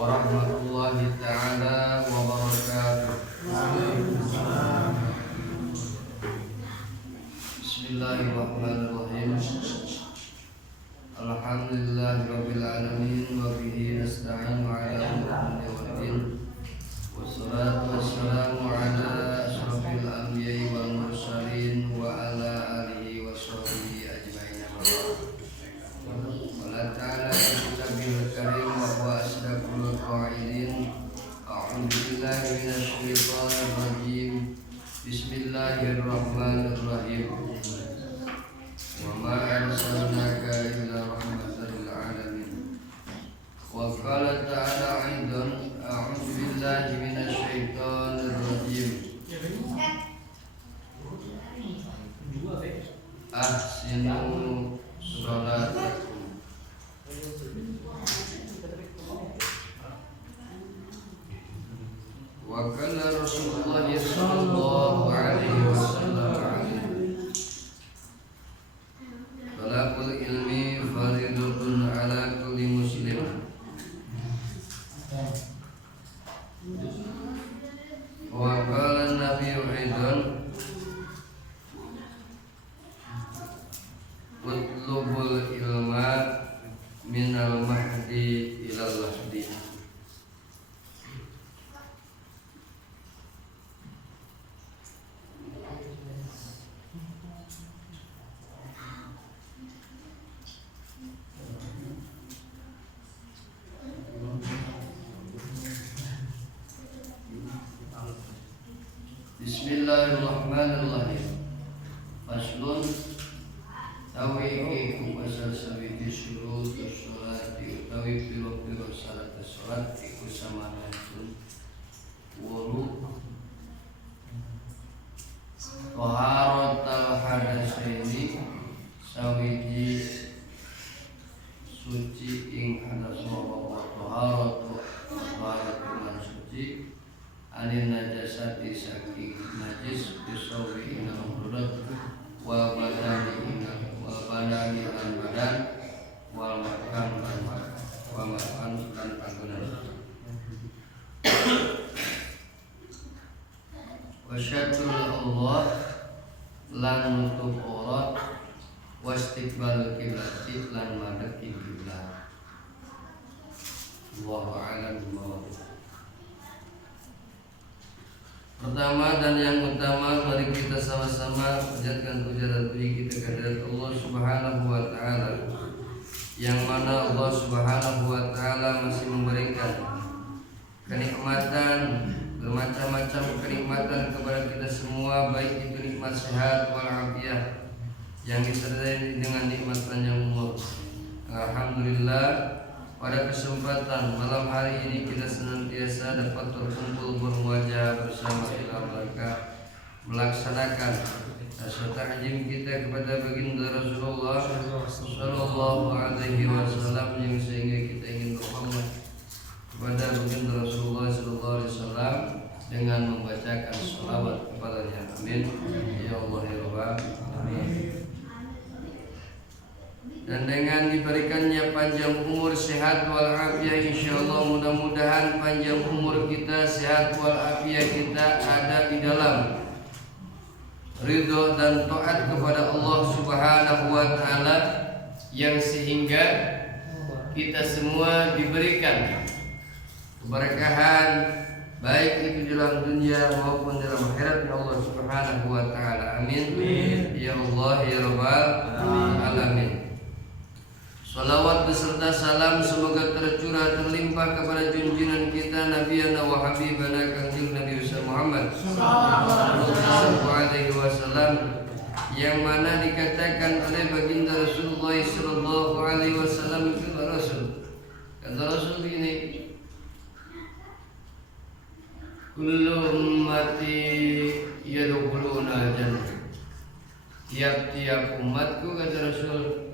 warahmatullahi ta'ala wabarakatuh. Bismillahirrahmanirrahim. Alhamdulillahirabbil alamin wa bihi nasta'inu ala umuri waddin. Wassalatu wassalamu ala asyrafil anbiya'i wal mursalin wa ala alihi wa sahbihi ajma'in. Qala ta'ala kitabil karim wa huwa asdaqul qailin. A'udzu billahi minasy syaithanir rajim. Bismillahirrahmanirrahim. Wa ma arsalnaka illa rahmatan lil alamin. Wa qala ta'ala aidan a'udzu billahi minasy syaithanir rajim. Ahsinu sholatakum. Wa kana Rasulullah sallallahu alaihi wasallam talabul ilmi faridatun ala kulli muslim. Wa qala an-nabiy aidan utlubul ilma minal mahdi ilal lahdi. Bismillahirrahmanirrahim. Faslun tawiqi pasal sawiti syurut sholati utawi piro-piro syarat salat iku samanatun wudu taharatul hadasaini sawiji suci ing hadas wa taharatul suci alin najasati saking najis bisawi inal murat wal badani inal wal badani lan badan wal makan lan makan wal makan lan panggonan wa syatrul Allah lan nutup aurat wastiqbal kiblati lan madhep kiblat. Wallahu a'lam bishawab. Pertama dan yang utama, mari kita sama-sama panjatkan puja dan puji kita kehadirat Allah Subhanahu wa taala, yang mana Allah Subhanahu wa taala masih memberikan kenikmatan, bermacam-macam kenikmatan kepada kita semua, baik itu nikmat sehat wal afiat yang disertai dengan nikmat panjang umur. Alhamdulillah, pada kesempatan malam hari ini kita senantiasa dapat berkumpul bermuajah bersama dalam rangka melaksanakan rasa ta'zim kita kepada baginda Rasulullah sallallahu alaihi wasallam, yang sehingga kita ingin berhormat kepada baginda Rasulullah sallallahu alaihi wasallam dengan membacakan shalawat kepadanya. Amin ya Allah ya Rabbal alamin. Dan dengan diberikannya panjang umur, sehat wal afiat, insyaallah mudah-mudahan panjang umur kita, sehat wal afiat kita ada di dalam ridho dan taat kepada Allah Subhanahu wa taala, yang sehingga kita semua diberikan keberkahan baik itu dalam dunia maupun dalam akhirat ya Allah Subhanahu wa taala. Amin ya Allah ya Rabbal alamin. Salawat beserta salam semoga tercurah terlimpah kepada junjungan kita Nabiyana wa Habibana Kanjeng Nabi Muhammad sallallahu alaihi wasallam, yang mana dikatakan oleh baginda Rasulullah sallallahu alaihi wasallam itu Rasul. Kata Rasul ini, kullu ummati yadkhuluna jannah. Tiap-tiap umatku, kata Rasul,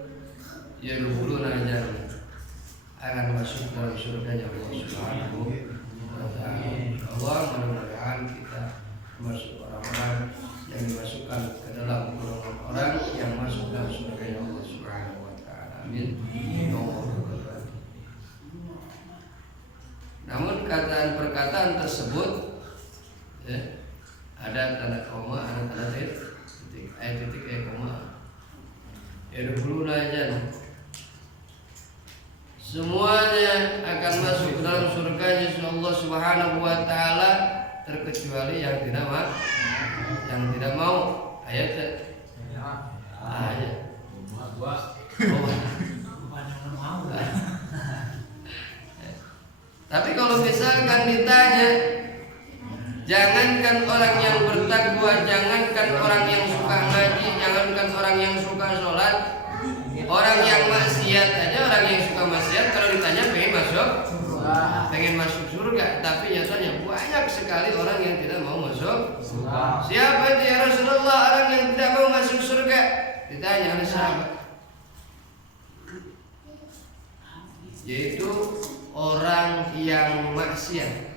ya dululah jannah, akan masuk dalam surga Allah Subhanahu wa taala. Allah mudah-mudahan kita termasuk orang-orang yang dimasukkan ke dalam golongan orang yang masuk dalam surga Allah Subhanahu wa taala. Amin. perkataan tersebut ya, ada tanda koma, ada tanda titik, titik, koma. Ya dulu aja. Semuanya akan masuk ke dalam surganya Allah Subhanahu wa taala terkecuali yang tidak mau. Ayat. Tapi kalau misalkan ditanya, jangankan orang yang bertakwa, jangankan orang yang suka ngaji, jangankan orang yang suka sholat, orang yang maksiat aja, orang yang suka maksiat kalau ditanya pengen masuk surga, tapi nyatanya banyak sekali orang yang tidak mau masuk surga. Siapa itu ya Rasulullah orang yang tidak mau masuk surga? Ditanya oleh sahabat, yaitu orang yang maksiat.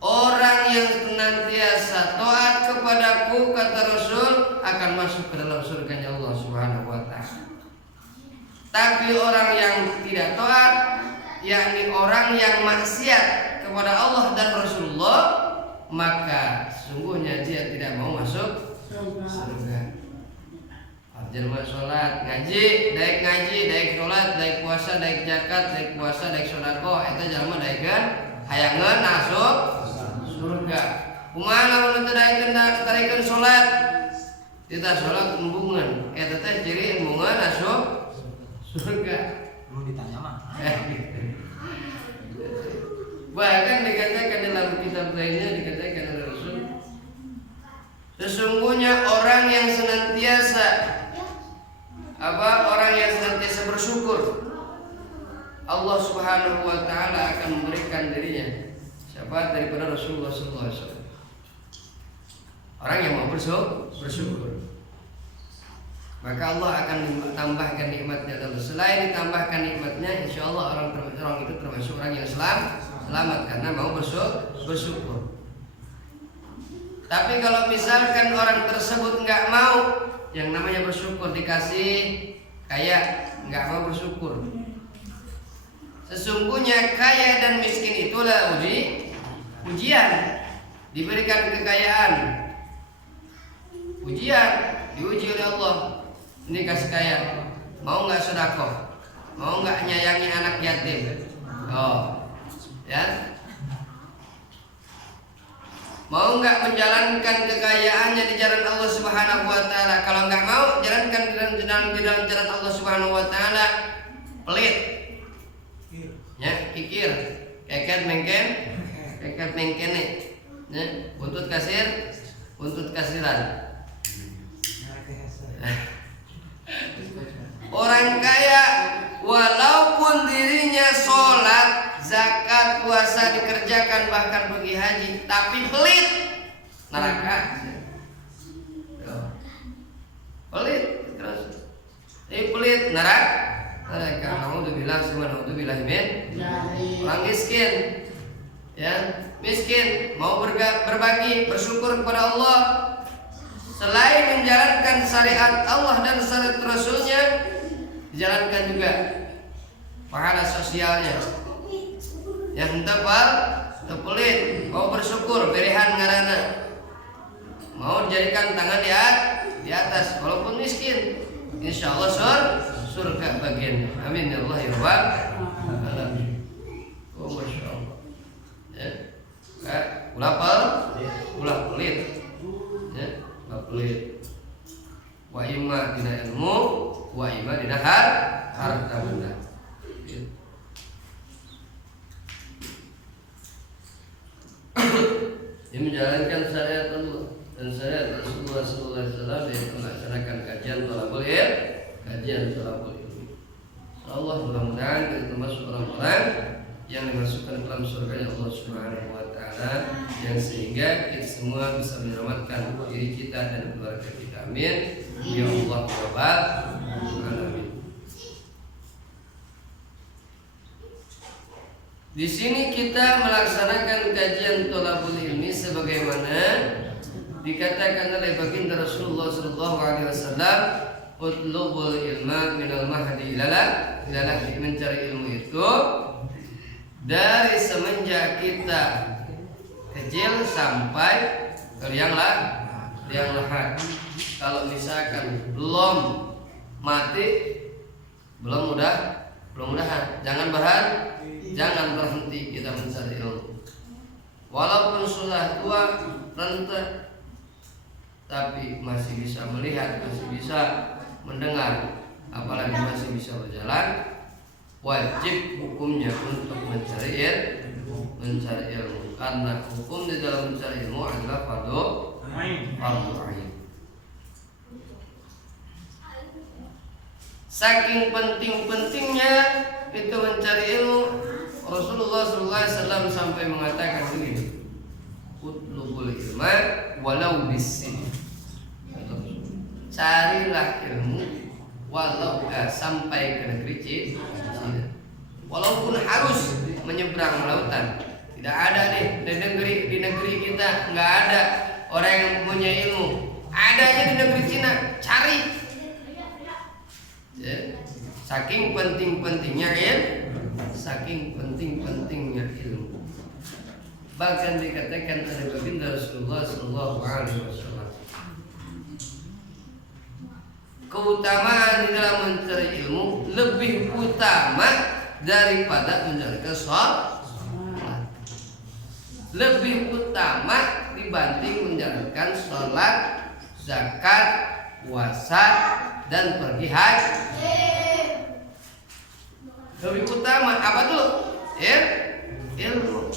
Orang yang senantiasa taat kepadaku, kata Rasul, akan masuk ke dalam surganya Allah Subhanahu wa taala. Tapi orang yang tidak taat, yakni orang yang maksiat kepada Allah dan Rasulullah, maka sungguhnya dia tidak mau masuk surga. Jelma sholat, ngaji, daek sholat, daek puasa, daek zakat, daek puasa, daek sodako, itu jelma daekan hayangan masuk surga. Kumaha lamun tarikeun sholat, kita sholat embungan, eta teh ciri embungan masuk surga. Belum ditanya mah. Bahkan dikatakan dalam kitab lainnya, dikatakan oleh Rasul, sesungguhnya orang yang senantiasa bersyukur, Allah Subhanahu wa taala akan memberikan dirinya syafaat daripada Rasulullah sallallahu alaihi wasallam. Orang yang mau bersyukur, maka Allah akan tambahkan nikmatnya. Selain ditambahkan nikmatnya, insya Allah orang itu termasuk orang yang selamat karena mau bersyukur. Tapi kalau misalkan orang tersebut nggak mau, yang namanya bersyukur, dikasih kaya nggak mau bersyukur. Sesungguhnya kaya dan miskin itulah ujian. Diberikan kekayaan, ujian, diuji oleh Allah. Ini kasih kaya, mau nggak sedekah, mau nggak nyayangi anak yatim, ya, mau nggak menjalankan kekayaannya di jalan Allah Subhanahu wa taala. Kalau nggak mau jalankan di dalam jalan Allah Subhanahu wa taala, pelit, ya, kikir, keket mengken ya, buntut kasiran. Orang kaya walaupun dirinya sholat, zakat, puasa dikerjakan, bahkan pergi haji, tapi pelit, neraka. Pelit terus, pelit neraka. Kamu tuh bilang semua, tuh bilang orang miskin, ya, miskin mau berbagi, bersyukur kepada Allah. Selain menjalankan syariat Allah dan syariat Rasulnya, dijalankan juga pahala sosialnya. Yang tebal, tepelit, mau bersyukur, berehan ngarana, mau dijadikan tangan di atas, walaupun miskin, insya Allah surga bagian. Amin ya Allah ya Rabbal alamin. Oh masya Allah. Ya, ulah pelit, ya, ulah pelit. Wa imma dina ilmu, wa imma dina harta benda. Yang menjalankan syariat Allah dan syariat Rasulullah SAW, yaitu melaksanakan kajian thalabul ilm, Allah mudah-mudahan kita termasuk orang-orang yang dimasukkan dalam surga Allah Subhanahu wa taala, yang sehingga kita semua bisa menyelamatkan diri kita dan keluarga kita. Amin ya Allah rabbal alamin. Di sini kita melaksanakan kajian thalabul ilmi sebagaimana dikatakan oleh baginda Rasulullah sallallahu alaihi wasallam, utlubul ilma minal mahdi ilalah mencari ilmu itu dari semenjak kita kecil sampai ke liang lahat. Kalau misalkan belum mati, mudah-mudahan jangan berhenti kita mencari ilmu. Walaupun sudah tua renta, tapi masih bisa melihat, masih bisa mendengar, apalagi masih bisa berjalan, wajib hukumnya untuk mencari ilmu. Karena hukum di dalam mencari ilmu adalah fardu ain. Saking penting-pentingnya itu mencari ilmu, Rasulullah SAW sampai mengatakan begini, utlubul ilma walau bisin. Carilah ilmu walau sampai ke negeri Cina, walaupun harus menyeberang lautan. Tidak ada di negeri kita nggak ada orang yang punya ilmu. Adanya di negeri Cina, cari. Ya. Saking penting-pentingnya ilmu. Bahkan dikatakan oleh baginda Rasulullah SAW, keutamaan di dalam mencari ilmu lebih utama daripada menjalankan sholat. Lebih utama dibanding menjalankan sholat, zakat, puasa, dan pergi haji. Lebih utama apa tuh? Ilmu.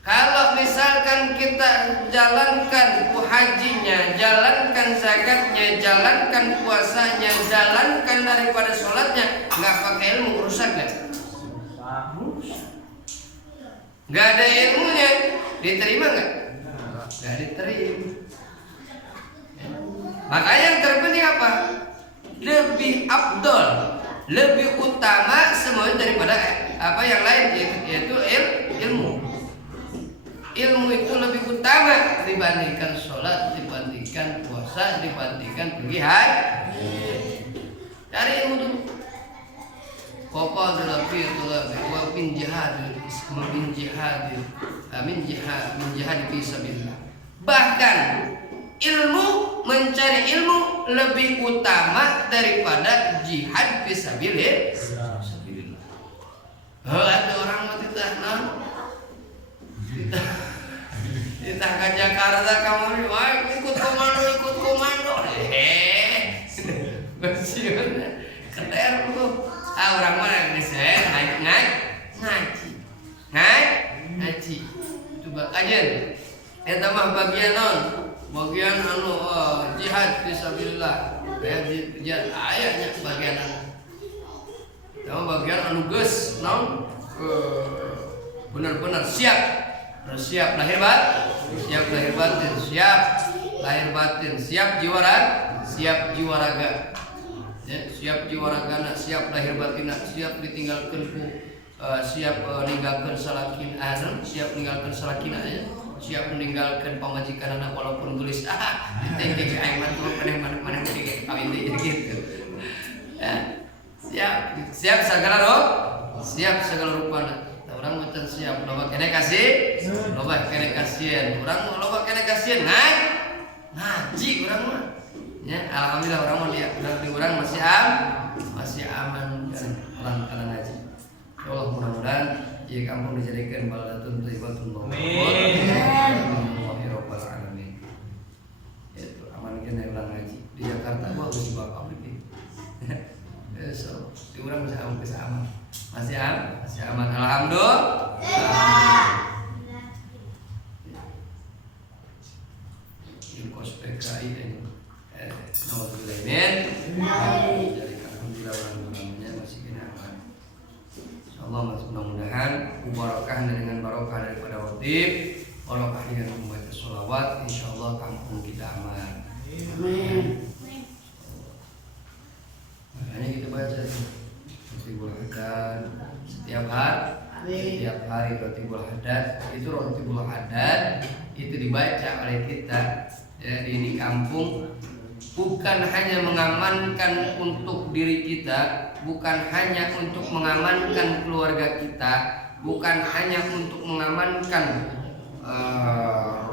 Kalau misalkan kita jalankan hajinya, jalankan zakatnya, jalankan puasanya, jalankan daripada sholatnya, nggak pakai ilmu, rusak nggak? Nggak ada ilmunya, diterima nggak? Nggak diterima. Makanya yang terpenting apa? Lebih afdol, lebih utama semuanya daripada apa yang lain, yaitu ilmu. Ilmu itu lebih utama dibandingkan sholat, dibandingkan puasa, dibandingkan pergi haji. Cari ilmu dulu. Pokok adalah wa min jihad fisabilillah. Bahkan ilmu, mencari ilmu lebih utama daripada jihad fisabilillah. Ada orang mati tanah. Kita ke Jakarta kamu ikut komando. Bersiun. Keter lu. Orang mana yang ngaji. Coba kajian. Eta mah bagian jihad fisabilillah. Jihad ayatnya bagian bagian geus naon benar-benar siap lahir batin, siap jiwa raga. Ya, siap jiwa ragana, siap lahir batin, siap ditinggalkan siap meninggalkan salakina, siap meninggalkan salakina ya. Siap meninggalkan pamajikan anak walaupun gelis ditengke aiman tuh mana kawin gitu. Ya, siap segala rupana. Orang macam siap loba kene kasih, loba kene kasihan. Orang loba kene kasihan ngaji orang mah. Ya, alhamdulillah orang mah dia orang masih aman kan orang kana ngaji. Ya Allah, mudah-mudahan ya kampung dijadikan baldatun thayyibatun amin. Alhamdulillah alamin. Itu aman kene orang ngaji. Di Jakarta mah harus bapak begini. So, di orang masih aman. Masih aman. Alhamdulillah. Kos PKI ini alhamdulillah jadi alhamdulillah orang-orangnya masih kena aman. Insyaallah mudah-mudahan barokah dengan barokah daripada khotib, barokah dengan membaca sholawat, insyaallah kampung kita aman. Amin. Makanya kita baca Rotibul Haddad setiap hari Rotibul Haddad itu dibaca oleh kita ya, di ini kampung bukan hanya mengamankan untuk diri kita, bukan hanya untuk mengamankan keluarga kita, bukan hanya untuk mengamankan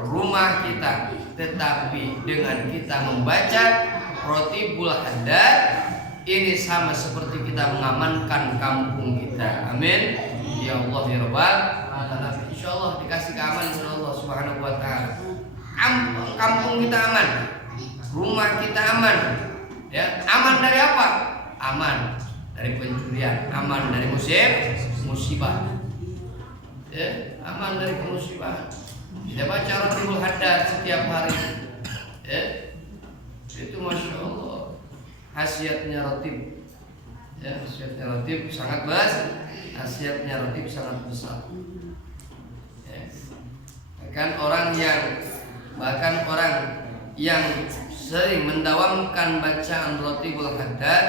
rumah kita, tetapi dengan kita membaca Rotibul Haddad ini sama seperti kita mengamankan kampung kita. Amin. Ya Allah ya Rabbal alamin. Insyaallah dikasih keamanan oleh Allah Subhanahu wa taala. Kampung kita aman, rumah kita aman. Ya, aman dari apa? Aman dari pencurian, aman dari musibah. Ya, aman dari musibahan. Kita baca Rotibul Haddad setiap hari. Ya. Itu Masya Allah khasiatnya Rotib. Ya, khasiatnya Rotib sangat besar. Khasiatnya Rotib sangat besar. Ya. Bahkan orang yang sering mendawamkan bacaan Rotibul Haddad,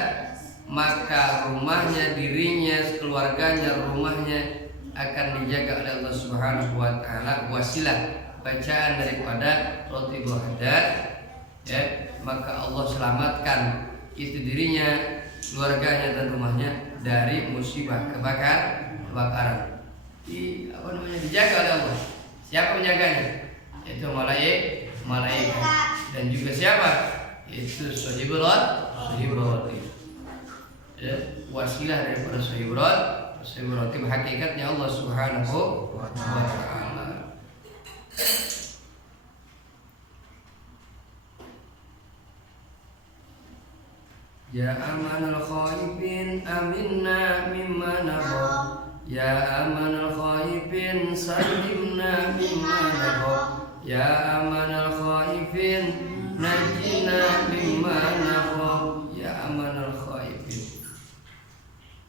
maka rumahnya, dirinya, keluarganya, rumahnya akan dijaga oleh Allah Subhanahu wa taala wasilah bacaan daripada Rotibul Haddad. Ya, maka Allah selamatkan itu dirinya, keluarganya dan rumahnya dari musibah kebakaran. Dijaga oleh Allah. Siapa menjaganya? Itu malaikat. Dan juga siapa? Itu Sohibul Rotib. Ya, wasilah daripada Sohibul Rotib hakikatnya Allah Subhanahu wa taala. Ya amanal khaifin aminna mimma nahab. Ya amanal khaifin salimna mimma nahab. Ya amanal khaifin najina mimma nahab. Ya amanal khaifin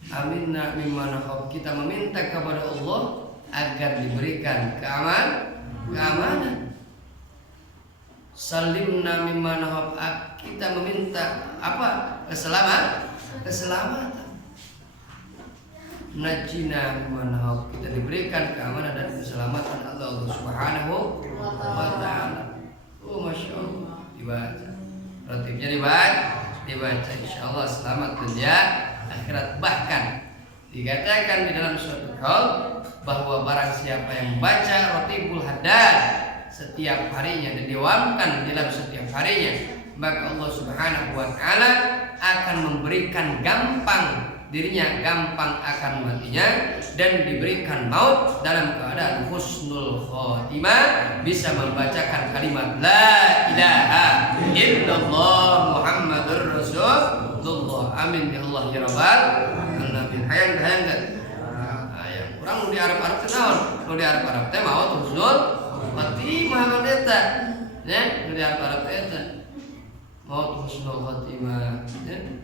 aminna mimma nahab. Kita meminta kepada Allah agar diberikan keamanan. Salimna mimma nahab. Kita meminta apa? Keselamatan. Najina mimma nahab. Kita diberikan keamanan dan keselamatan Allah Subhanahu wa taala. Masya Allah. Dibaca. Rotibnya dibaca. Insyaallah selamat dunia akhirat. Bahkan dikatakan di dalam suatu qaul bahwa barang siapa yang membaca Rotibul Haddad setiap harinya dan diwamkan dalam setiap harinya, maka Allah Subhanahu wa taala akan memberikan dirinya gampang akan matinya dan diberikan maut dalam keadaan husnul khotimah, bisa membacakan kalimat la ilaha illallah Muhammadur Rasulullah. Amin ya Allah ya Rabbal alamin. Hayang yang kurang di Arab kenaon? Di Arab teh maut husnul khotimah mandeta. Ya, di Arab teh maut husnul khotimah. Ya.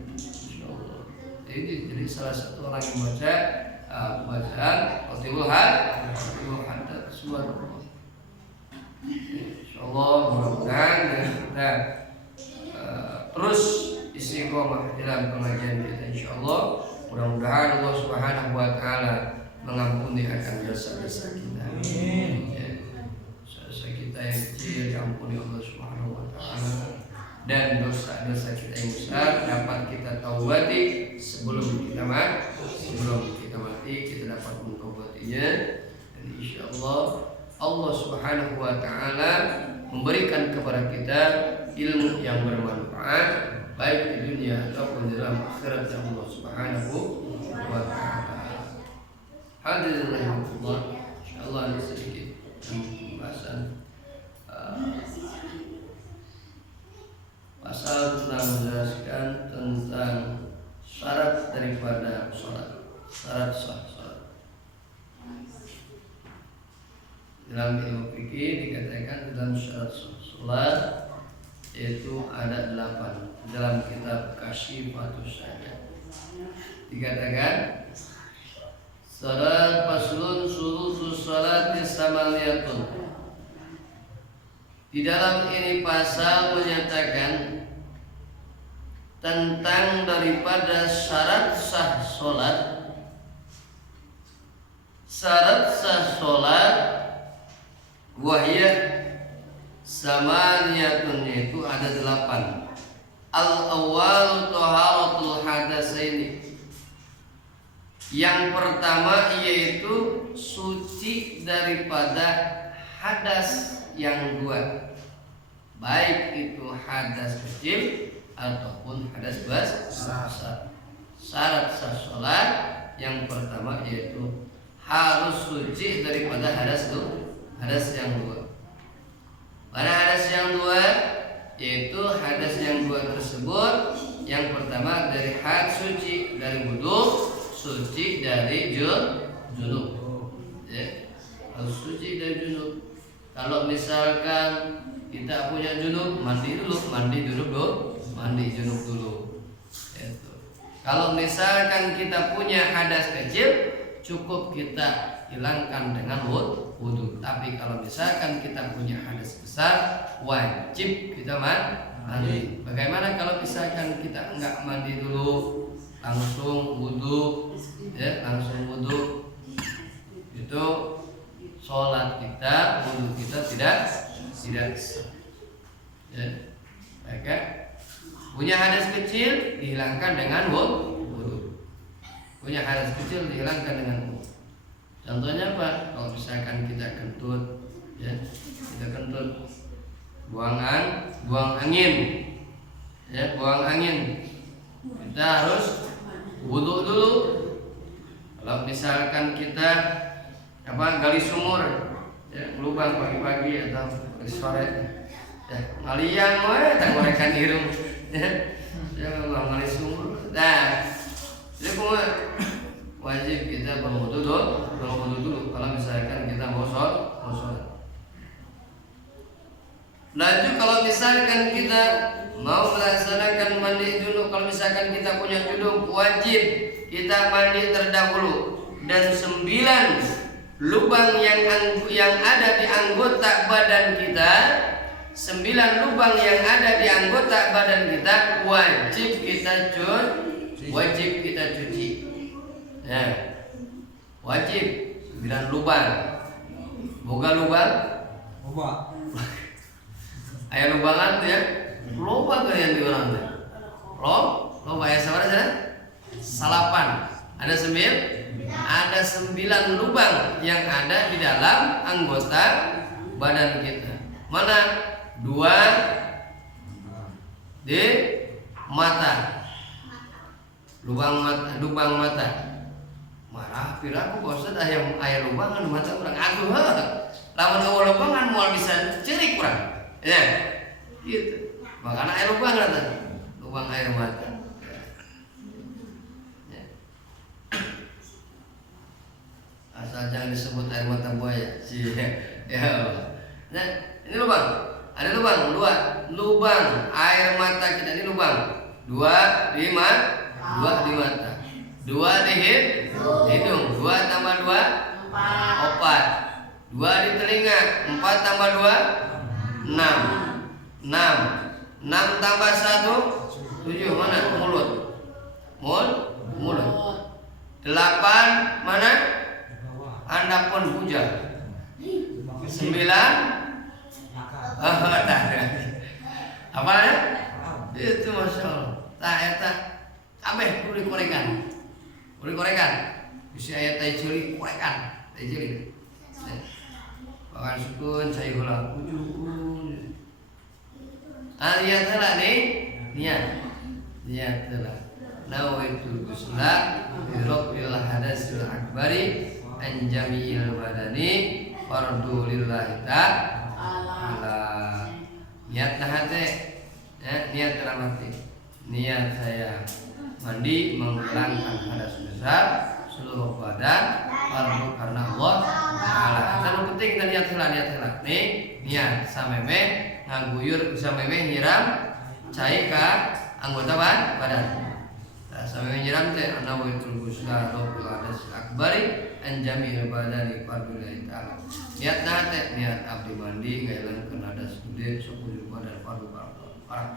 Jadi salah satu orang yang baca bacaan Rotibul Haddad subhanallah. Insyaallah mudah-mudahan kita terus istiqomah dalam pengajian kita insyaallah. Mudah-mudahan Allah Subhanahu wa taala mengampuni akan dosa-dosa kita. Amin. Dosa kita yang kecil diampuni Allah Subhanahu wa taala, dan dosa-dosa kita yang besar dapat kita taubati sebelum kita mati kita dapat mentaubatinya. Dan insyaallah Allah Subhanahu wa taala memberikan kepada kita ilmu yang bermanfaat baik di dunia ataupun di dalam akhirat Allah Subhanahu wa taala. Hadirin Allah, insyaallah ada sedikit pembahasan pasal tentang menjelaskan tentang syarat daripada sholat, syarat sah sholat. Dalam ilmu fikih dikatakan dalam syarat sah sholat yaitu ada 8 dalam kitab Kasyifatus Sajjad. Dikatakan salat faslun syurutus sholati samaliyatun. Di dalam ini pasal menyatakan tentang daripada syarat sah solat. Syarat sah solat wahya samaniyatun, itu ada 8. Al-awwal taharatul hadatsaini. Yang pertama yaitu suci daripada hadas yang dua, baik itu hadas kecil ataupun hadas besar. Syarat sah sholat yang pertama yaitu harus suci daripada hadas yang dua. Pada hadas yang dua yaitu hadas yang dua tersebut, yang pertama dari hadas suci dari wudu, suci dari junub. Ya, harus suci dari junub. Kalau misalkan kita punya junub, mandi junub dulu. Itu. Kalau misalkan kita punya hadas kecil, cukup kita hilangkan dengan wudu. Tapi kalau misalkan kita punya hadas besar, wajib kita mandi. Bagaimana kalau misalkan kita enggak mandi dulu, langsung wudu, ya, itu sholat kita, wudu kita tidak sah. Ya, maka punya hadas kecil dihilangkan dengan wudu. Punya hadas kecil dihilangkan dengan wudu. Contohnya apa? Kalau misalkan kita kentut, ya, buang angin, ya, buang angin, kita harus wudu dulu. Kalau misalkan kita gali sumur, ya, lubang pagi-pagi atau sore, ya, ngalian tak gorekan irung, ya, gali sumur. Nah, jadi wajib kita berwudu dulu kalau misalkan kita mau sholat. Lanjut, kalau misalkan kita mau melaksanakan mandi junub, kalau misalkan kita punya junub, wajib kita mandi terdahulu, dan 9 lubang yang ada di anggota badan kita, 9 lubang yang ada di anggota badan kita wajib kita cuci. Ya, wajib 9 lubang. Boga lubang? Ayah lubangan tuh ya, lubang kalian di orang tuh. Loba ayah sama sana? Salapan. Ada 9 lubang yang ada di dalam anggota badan kita. Mana? 2 di mata. Lubang mata. Marah piraku Ustaz aya lubangan mata urang. Aduh, lamun eueuh lubangan moal bisa ceurik urang. Ya, gitu. Makanya air lubang air mata. Ya. Asal jangan disebut air mata buaya. Ya. Nah, ini lubang. Ada lubang 2. Lubang air mata kita ini lubang. 2 di mata. 2 di hidung. 2 tambah 2 4. 2 di telinga. 4 tambah 2 6 tambah 1 7. Mana? Mulut 8 mana? Handapun bujang. 9 apa ya? Itu Masya Allah. Eta kabeh kudu dikorekan. Bisi aya teh ceulik korekan. Teh ceulik. Bahkan sukun saya ulang niat telah nih, niat telah. Nawaitul ghusla birabbil hadasil akbari an jami'il badani fardu lillahi ta'ala. Niat hati, ya, niat dalam hati. Niat saya mandi menghilangkan hadas besar seluruh badan fardu karena Allah Ta'ala. Yang penting kita niat heula. Nih, niat sameme ngaguyur sameme nyiram cai ka anggota badan. Sameme nyiram teh nawaitul ghusla rabbil hadas akbari an jami'il badani fardu lillahi ta'ala. Niat teh niat abdi mandi ngaelankeun hadas gede sakujur badan fardu para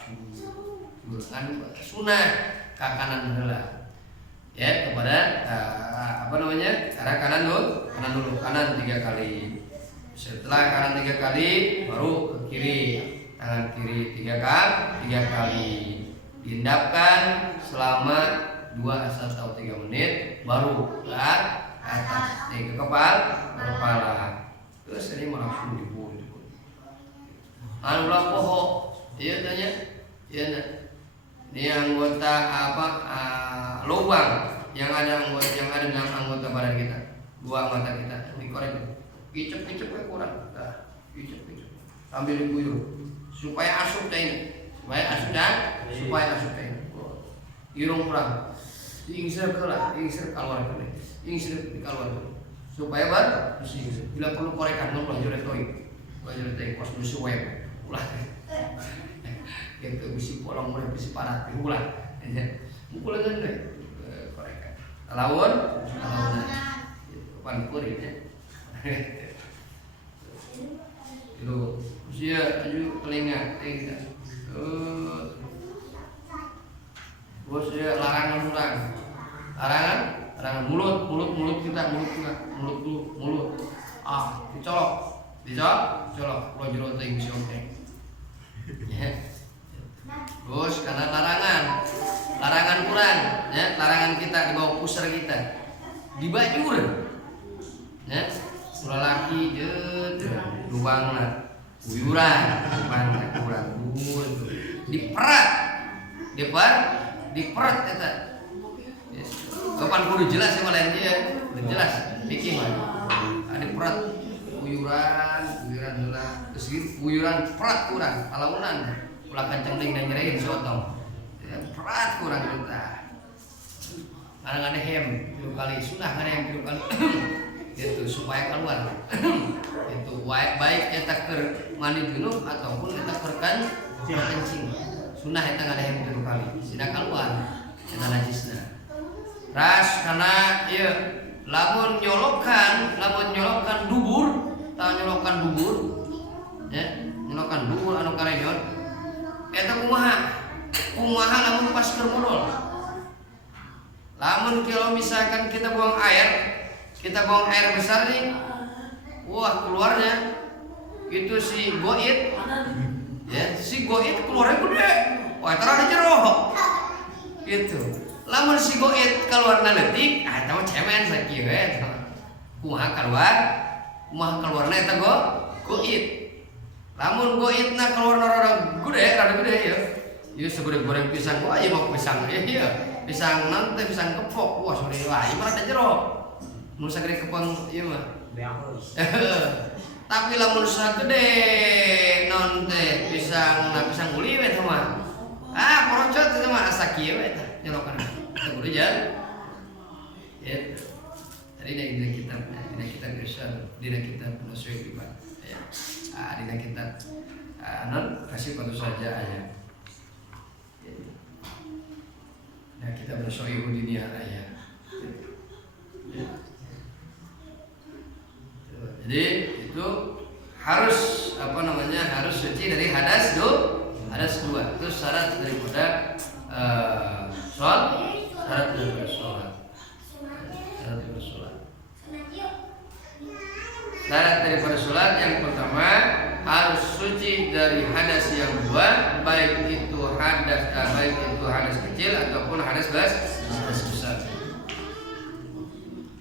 anu sunah ka kanan heula. Ya, kepada arah kanan dulu, kanan 3 kali. Setelah kanan 3 kali, baru ke kiri, tangan kiri 3 kali. diendapkan selama 2-3 menit, baru ke atas, ke kepala. Terus ini langsung diburu. Anu lah poho, iya tanya, iya nah. Ini anggota lubang yang ada dalam anggota badan kita, 2 mata kita dikorek, kicep kurang, sambil diguyur supaya asup ini, supaya asup ini, irung kurang, diingsir keluar, supaya bersih. Bila perlu korekan, belajar kos musuh web, ulah. Itu bisi polong mulai bisi parat ulah. Mukul dengan korekan. Lawan, panpuri ya. Itu usia aju telinga. Bos ya larangan mulut kita. Dicolok. Kalau jero teh bisi oke. Terus karena larangan kurang, ya, larangan kita di bawah pusar kita, dibajur, ya, ulah laki, lubangna, uyuran, kurang, diperat, kita, kapan kudu jelas ya malah dia, udah jelas, bikin mah, diperat, uyuran lah, uyuran perat kurang, alaunan. Ulah kenceng ding dan nyerahin sotong. Perat kurang kita. Kadang ada hem 3 kali, sudah ada hem 3 kali. Itu supaya keluar. Itu baik kita ke mandi junub ataupun kita kencing. Sunah kita ada hem 3 kali. Sudah keluar. Kita najisna. Ras karena ya lamun nyolokan dubur, ya, nyolokan dubur anu karenyot. Eta kumaha lamun pas keur modal. Lamun kalau misalkan kita buang air besar nih, wah keluarnya itu si goit, ya si goit keluarnya gede, wah terang jero, gitu. Lamun si goit keluarnya leutik, eta mah cemen sakieu eta. Kumaha keluarna eta goit. Lamun goitna keluar rada gede ya. Ieu segede goreng pisang kok aja mau pisang ya. Pisang nanti pisang kepok. Wah, sore wae mah ada jero. Mun sagede kepang ieu mah. Tapi lamun sagede non teh pisang uli we teh mah. Porocot teh mah asa kieu we teh nyolokan. Teh kudu jan. Ya. Tadi dina kitab Irsyad, dina kitab Nasuh Ibad. Ya. Dina kitab kasih pada saja ayat. Nah kita bersoihu dunia ayat. Jadi itu harus harus suci dari hadas 2. Itu syarat daripada syarat daripada sholat. Syarat daripada sholat yang pertama harus suci dari hadas yang 2, baik itu hadas kecil ataupun hadas besar.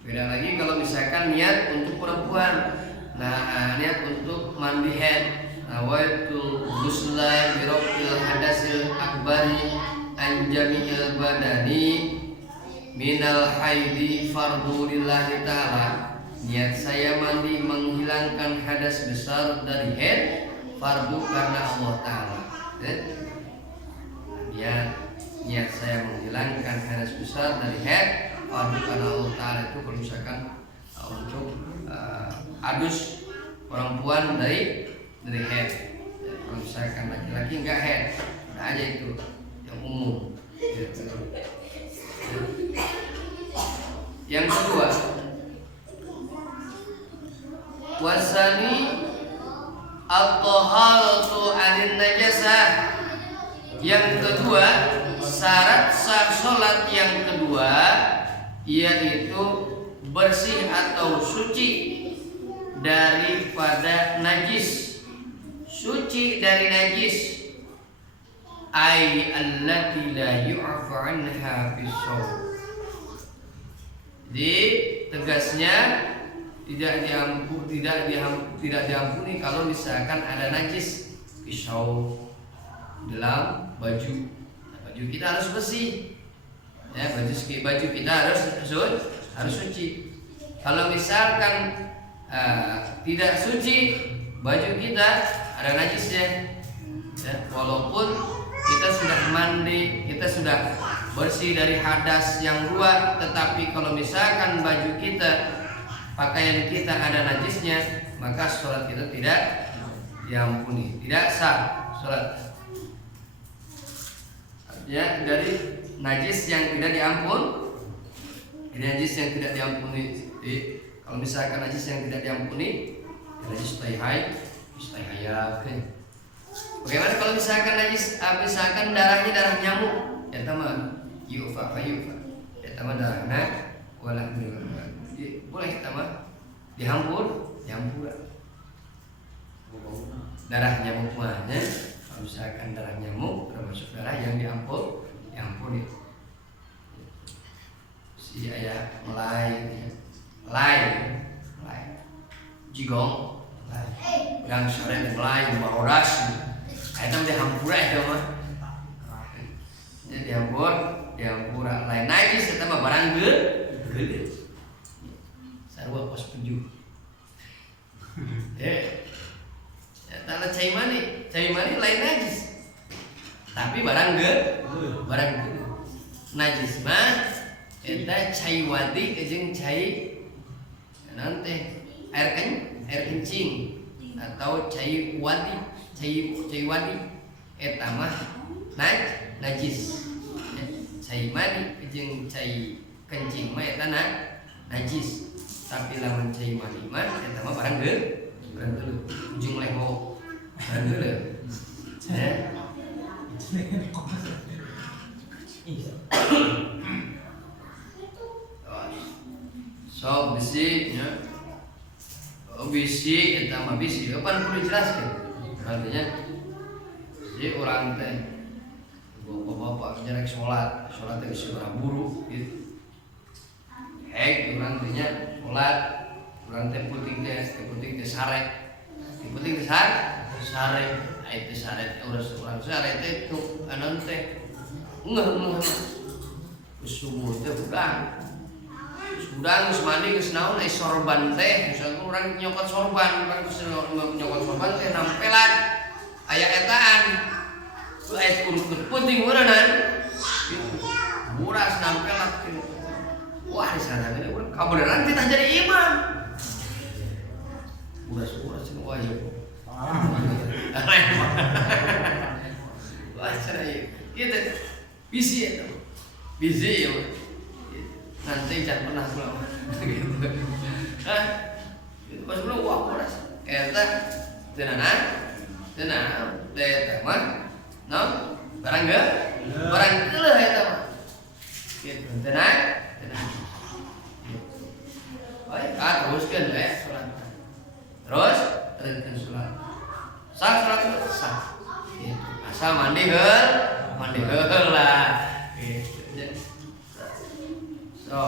Beda lagi kalau misalkan niat untuk perempuan. Nah, niat untuk mandi haid, nawaitul ghusla bi raf'il hadasil akbari an jami'il badani minal haidi fardhu lillahi ta'ala. Niat saya mandi menghilangkan hadas besar dari haid fardu karena Allah Ta'ala. Niat saya menghilangkan hadas besar dari haid fardu karena Allah Ta'ala. Itu kalau misalkan untuk adus perempuan dari haid. Kalau misalkan laki-laki enggak haid, ada aja itu yang umum. Yang kedua, wasani at-taharatu 'anil najasah. Yang kedua, syarat sah salat yang kedua yaitu bersih atau suci daripada najis. Suci dari najis. Ai allati la yu'afu anha bis-shaum. Jadi tegasnya tidak diampuni kalau misalkan ada najis pisau dalam baju. Baju kita harus bersih. Ya, baju kita harus suci. Kalau misalkan tidak suci baju kita, ada najisnya. Ya, walaupun kita sudah mandi, kita sudah bersih dari hadas yang luar, tetapi kalau misalkan baju kita, pakaian kita ada najisnya, maka sholat kita tidak diampuni, tidak sah sholat. Ya, dari najis yang tidak diampuni. Jadi, kalau misalkan najis yang tidak diampuni, najis mustahaya. Bagaimana kalau misalkan najis, misalkan darahnya darah nyamuk, ya teman, yufa, ya teman darahnya, boleh kita mah dihampur. Darah nyamuk mahnya, kalau misalkan darah nyamuk termasuk darah yang diampuni. Si ayah melai, jigong, yang sore melai, barodas. Itu dihampura itu mah. Jadi dihampura lain najis eta mah barang gede. Sarua pos 7. Eta cai mani lain najis. Tapi barang gede. Najis mah eta cai wadi jeung cai nanti air kencing atau cai wadi. Cai wadi eta mah najis. Cai mani jeung cai kencing mah eta najis. Tapi lamun cai mani mah eta mah barang gede. Ujung leho. Barang gede. So bisi nya. Bisi eta mah bisi kapan kudu dijelaskeun. Artinya si orang teh bapak jarek sholat teh geus buru gitu. Orang teh sholat, orang teh puting teh sare. Puting teh sare, ai teh sare urus urang sare teh tuh anon teh ngeuh. Subuh teh udang geus mandi geus naon ai sorban teh, misalnya urang nyokot sorban, urang geus nyokot sorban teh nampelan aya etaan. Ku aya urut penting ureunan. Muras nampelan kitu. Wah, di sana gede urang kabeneran kita jadi imam. Uras cenah wah ieu. Wah, cara ieu. Kitu bisi eta. Bisi ya. Nanti jangan pernah pulang gitu. Itu pas pulang wah kuras eta tenang eta mah barang geuleuh eta mah gitu tenang teruskeun we salat teruskeun salat salat gitu asal mandi heul lah gitu. So,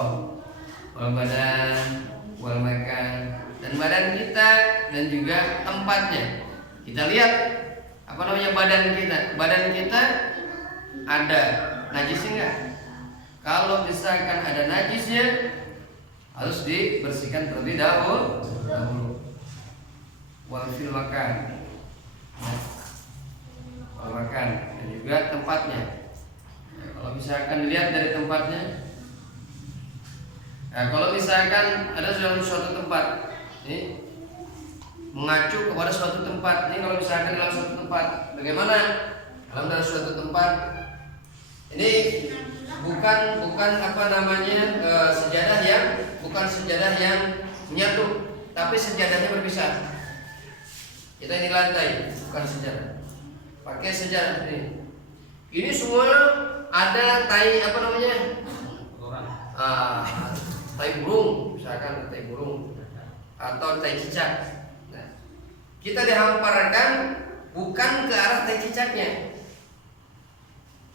wal badan, wal makan, dan badan kita dan juga tempatnya. Kita lihat apa namanya badan kita. Badan kita ada najisnya enggak? Kalau misalkan ada najisnya harus dibersihkan terlebih dahulu. Wal fil makan. Wal makan dan juga tempatnya. Ya, kalau misalkan dilihat dari tempatnya. Nah, kalau misalkan ada dalam suatu tempat, ini mengacu kepada suatu tempat. Ini kalau misalkan dalam suatu tempat, bagaimana? Dalam suatu tempat, ini bukan apa namanya bukan sejadah yang menyatu, tapi sejadahnya berpisah. Kita ini lantai, bukan sejadah. Pakai sejadah ini. Ini semua ada tai apa namanya? Tai burung, misalkan tai burung atau tai cicak. Nah, kita dihamparkan bukan ke arah tai cicaknya,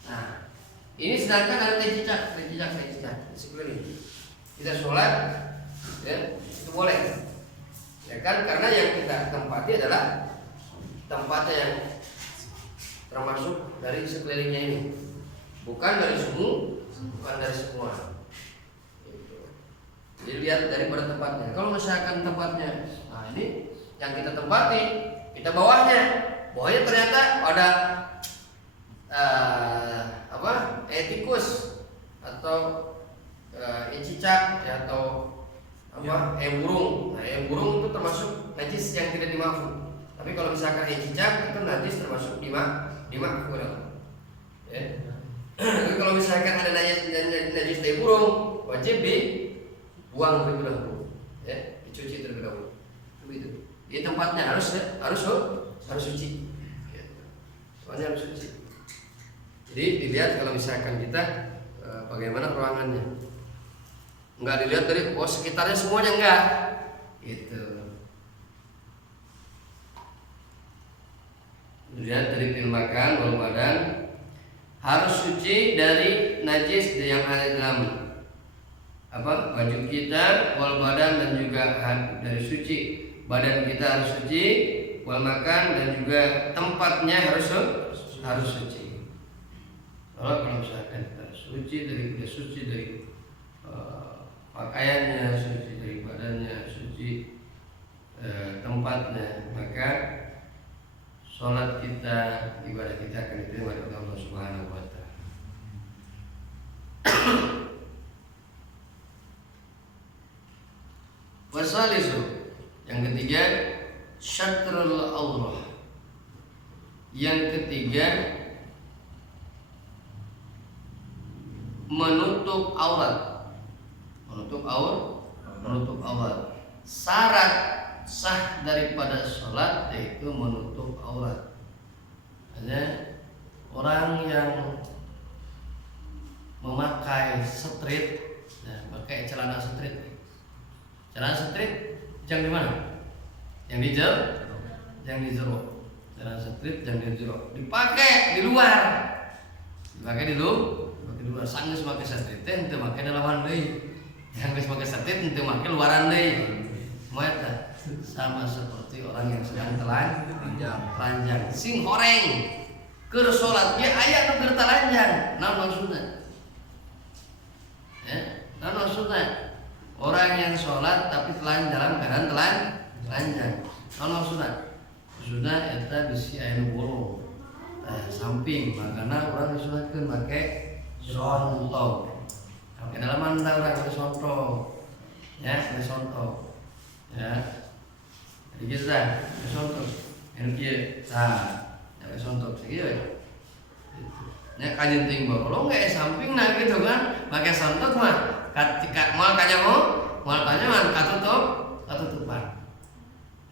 Nah, ini sedangkan ada teh cicak di sekeliling. Kita sholat, ya, itu boleh. Ya kan, karena yang kita tempati adalah tempatnya yang termasuk dari sekelilingnya ini, bukan dari semua. Gitu. Jadi lihat daripada tempatnya. Kalau misalkan tempatnya, nah ini yang kita tempati, kita bawahnya ternyata ada tikus atau cicak ya, atau burung. Nah, burung itu termasuk najis yang tidak dimaafkan. Tapi kalau misalkan cicak itu najis termasuk dimaafkan. Ya. Tapi kalau misalkan ada najis dari burung, wajib dibuang terlebih dahulu. Ya, dicuci terlebih dahulu. Begitu. Di tempatnya harus suci. Soalnya harus suci. Jadi dilihat kalau misalkan kita bagaimana ruangannya. Enggak dilihat dari sekitarnya semuanya, enggak. Gitu. Dilihat dari fil makan wal badan, harus suci dari najis yang ada dalam baju kita, wal badan, dan juga dari suci badan kita harus suci, wal makan, dan juga tempatnya harus suci. Kalau misalkan kita suci dari pakaiannya, suci dari badannya, suci tempatnya, maka sholat kita, ibadah kita akan diterima oleh Allah Subhanahu wa Ta'ala. Wasalisu, yang ketiga, syatrul aurah. Yang ketiga, menutup aurat. Menutup aurat. Syarat sah daripada sholat yaitu menutup aurat. Hanya orang yang memakai street, pakai celana street. Celana street yang di mana? Yang di jero. Celana street yang di jero. Dipakai di luar. Dipakai di luar. Sanggeus make street teh teu make dalaman deui. Yang geus make street teu make luaran deui. Moeta sama seperti orang yang sedang telanjang. Sing horeng keur salat ge aya nu keur telanjang. Naon maksudna? Ya, naon maksudna? Orang yang sholat tapi dalam keadaan telanjang. Naon maksudna? Maksudna eta bisi aya nu bolong. Samping, makana urang disunatkeun make sontok. Ke dalaman urang make sontok. Ya, make sontok. Ya. Jadi gitu dah, sontok. Anu kieu, make sontok sakieu we. Nya kajenting bolong ge sampingna gitu kan, make sontok mah ketika moal kanyaman katutupan.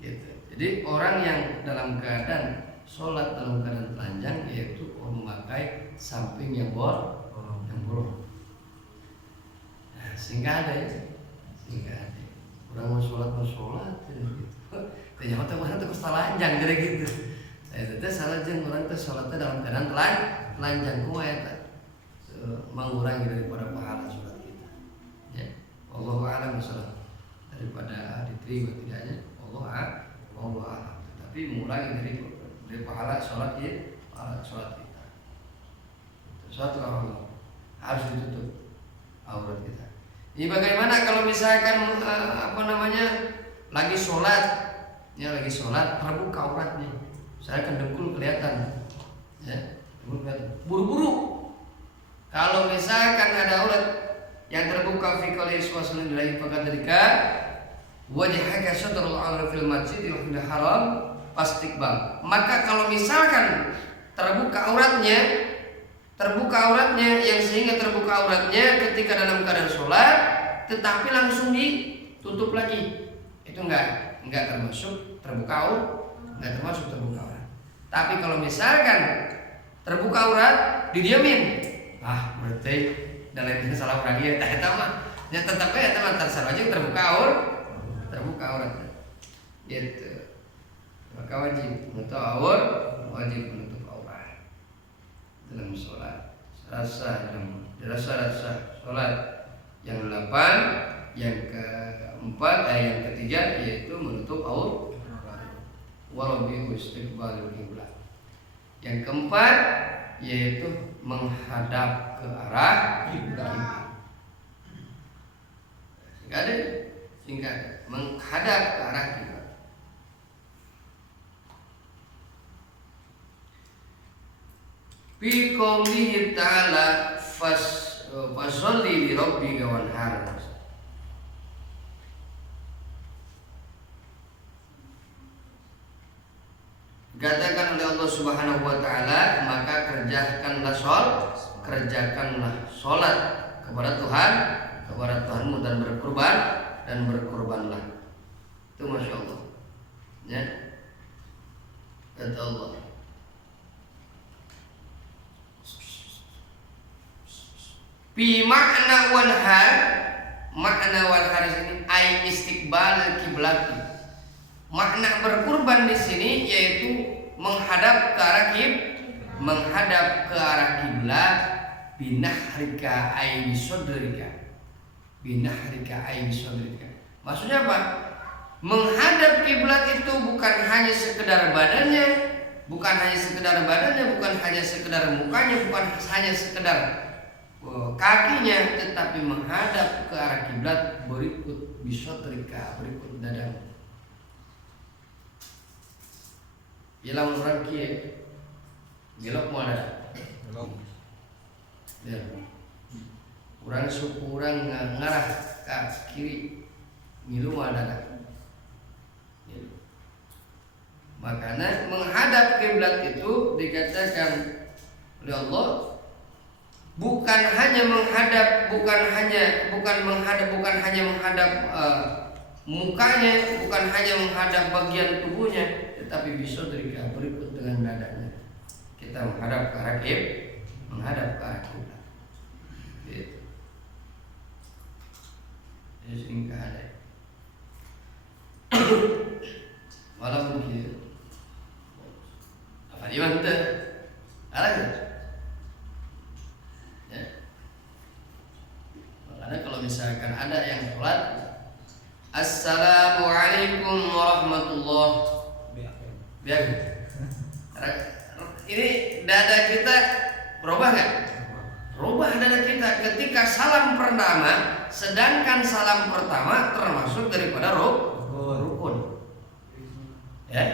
Gitu. Jadi orang yang dalam keadaan sholat dalam keadaan telanjang yaitu memakai samping yang bolong. Nah, sehingga ada. Orang mau sholat gitu. Ternyata orang terus telanjang jadi gitu. Itu salah jeung orang teh sholatnya dalam keadaan telanjang kumaha eta? Mengurangi daripada pahala sholat kita. Ya. Wallahu a'lam bishawab. Daripada diterima tidaknya Allah a'lam. Tapi mengurangi dari pahala sholat kita, Suatu Allah harus ditutup aurat kita. Ini bagaimana kalau misalkan lagi sholat terbuka auratnya, saya kan dengkul kelihatan, ya, buru-buru. Kalau misalkan ada aurat yang terbuka fi qali suasana lain pakadarika wajhaka satrul aurat fil masjidil haram pastiqbal. Maka kalau misalkan terbuka auratnya yang sehingga terbuka auratnya ketika dalam keadaan sholat tetapi langsung ditutup lagi, itu enggak termasuk terbuka aurat. Tapi kalau misalkan terbuka aurat didiamin, berarti dalam salah urang dia eta mah nya tetep eta mah tersarajeng terbuka aurat. Gitu. Maka wajib menutup aurat dalam sholat. rasa sholat. Yang 8, yang keempat, yang ketiga yaitu menutup aurat walau bi istiqbalil qiblah. Yang keempat yaitu menghadap ke arah kiblat. Singkat, menghadap ke arah kiblat. Fi qoulihi ta'ala fasholli li rabbika wanhar. Katakan oleh Allah Subhanahu wa taala, maka kerjakanlah sholat kepada Tuhanmu dan berkurbanlah. Itu Masya Allah. Ya. Kata Allah. Fi makna wanhar ini ay istiqbal kiblati. Makna berkurban di sini yaitu menghadap ke arah kiblat binahrika ay bisodrika. Maksudnya apa? Menghadap kiblat itu bukan hanya sekedar badannya, bukan hanya sekedar mukanya, bukan hanya sekedar kakinya, tetapi menghadap ke arah kiblat berikut bisodrika, berikut dadamu. Ialah orang kia belok mana? Ya. Orang suku orang ngarah ke kiri, milu mana? Ya. Makanya menghadap kiblat itu dikatakan oleh Allah bukan hanya menghadap mukanya, bukan hanya menghadap bagian tubuhnya, tetapi bisa berikut dengan dadanya. Kita menghadap ke arah kiblat. Gitu. Jadi singkat ada. Malam begitu. Apa dia mantap? Ada kan? Ya. Makanya kalau misalkan ada yang sholat, Assalamualaikum warahmatullahi. Biar ini dada kita berubah nggak? Berubah dada kita ketika salam pertama, sedangkan salam pertama termasuk daripada rukun. Ya,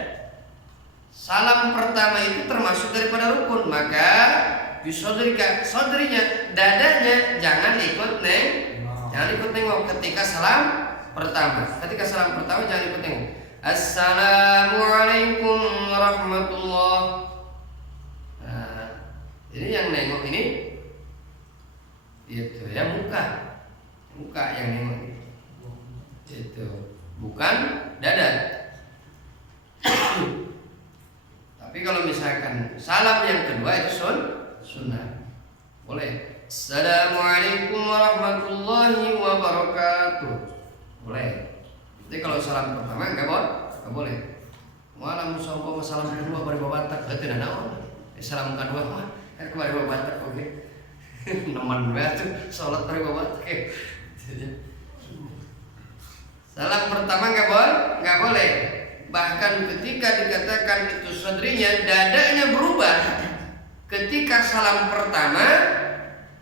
salam pertama itu termasuk daripada rukun, maka sodrinya dadanya jangan ikut nengok ketika salam pertama. Ketika salam pertama jangan ikut nengok. Assalamualaikum warahmatullahi. Nah, ini yang nengok ini itu ya muka yang nengok itu bukan dada. Tapi kalau misalkan salam yang kedua itu sunnah boleh. Assalamualaikum warahmatullahi wabarakatuh boleh. Jadi kalau salam pertama enggak boleh. Malam sombong salam kedua bari babatak berarti naon? Salam kedua mah bari babatak oke. Nemen bae tuh salat bari babatak. Salam pertama enggak boleh. Bahkan ketika dikatakan itu sodrinya dadanya berubah ketika salam pertama,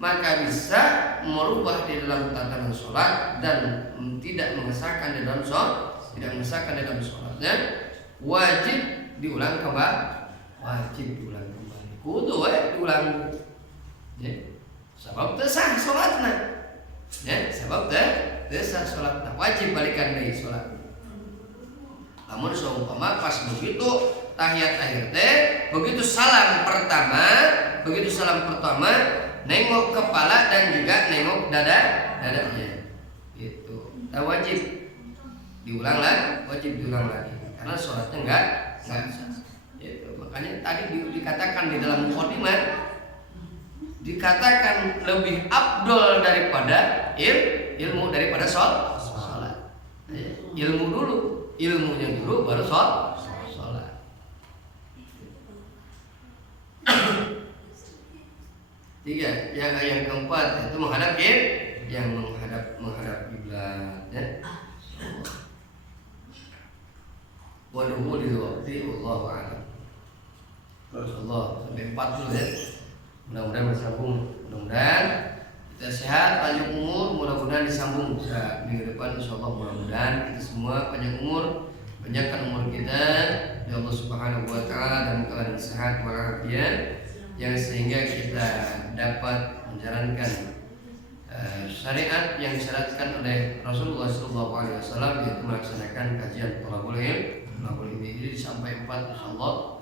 maka bisa merubah di dalam tatanan sholat dan tidak mengesahkan di dalam sholatnya. Wajib diulang kembali. Kudu diulang. Ya. Sebab teu sah sholatna. Ya, sebab teu sah sholatna. Wajib balikan deui sholat. Namun seumpama pas begitu tahiyat akhir teh, begitu salam pertama, nengok kepala dan juga nengok dadanya. Itu wajib diulang lagi karena sholatnya enggak sah. Itu makanya tadi dikatakan di dalam mukadimah dikatakan lebih afdol daripada ilmu daripada sholat. Ilmunya dulu baru sholat. 3. Yang keempat itu menghadap kiblat ya. Wa dukhulil waqti wallahu a'lam. Allah sampai 4 dulu ya. Mudah-mudahan bersambung. Mudah-mudahan kita sehat, panjang umur, mudah-mudahan disambung minggu depan insyaallah. Mudah-mudahan kita semua panjang umur, panjangkan umur kita ya Allah Subhanahu wa taala dalam keadaan sehat walafiat, yang sehingga kita dapat menjalankan syariat yang disyaratkan oleh Rasulullah SAW, yaitu melaksanakan kajian thalabul ilm ini sampai 4 insyaallah.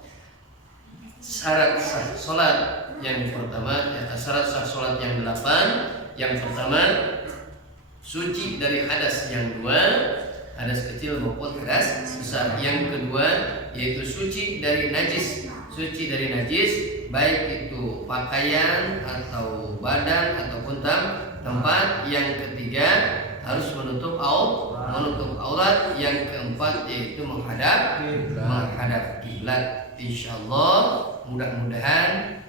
Syarat sah salat yang pertama, syarat sah salat yang 8. Yang pertama, suci dari hadas yang 2, hadas kecil maupun hadas besar. Yang kedua yaitu suci dari najis. Suci dari najis baik itu pakaian atau badan ataupun tempat. Yang ketiga harus menutup aurat. Yang keempat yaitu menghadap kiblat. Insyaallah mudah-mudahan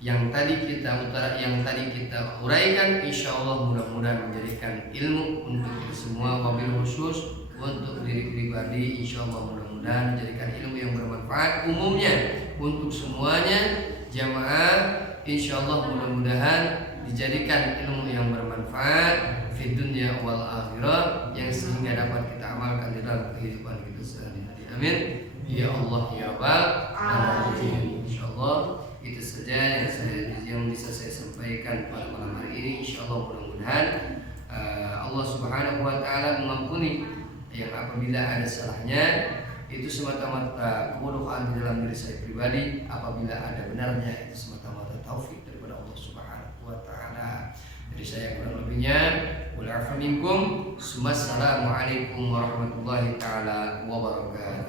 yang tadi kita uraikan insyaallah mudah-mudahan menjadikan ilmu untuk kita semua, wabil khusus untuk diri pribadi insyaallah mudah-mudahan menjadikan ilmu yang bermanfaat umumnya untuk semuanya jamaah. Insyaallah mudah-mudahan dijadikan ilmu yang bermanfaat fid dunya wal akhirah, yang sehingga dapat kita amalkan di dalam kehidupan kita sehari-hari. Amin ya Allah ya Rabbal alamin. Insyaallah itu saja yang bisa saya sampaikan pada malam hari ini. Insyaallah mudah-mudahan Allah Subhanahu wa taala mengampuni yang apabila ada salahnya itu semata-mata kebodohan di dalam diri saya pribadi, apabila ada benarnya itu semata-mata taufik daripada Allah Subhanahu wa taala. Jadi saya kurang lebihnya wal afu minkum. Assalamualaikum warahmatullahi taala wabarakatuh.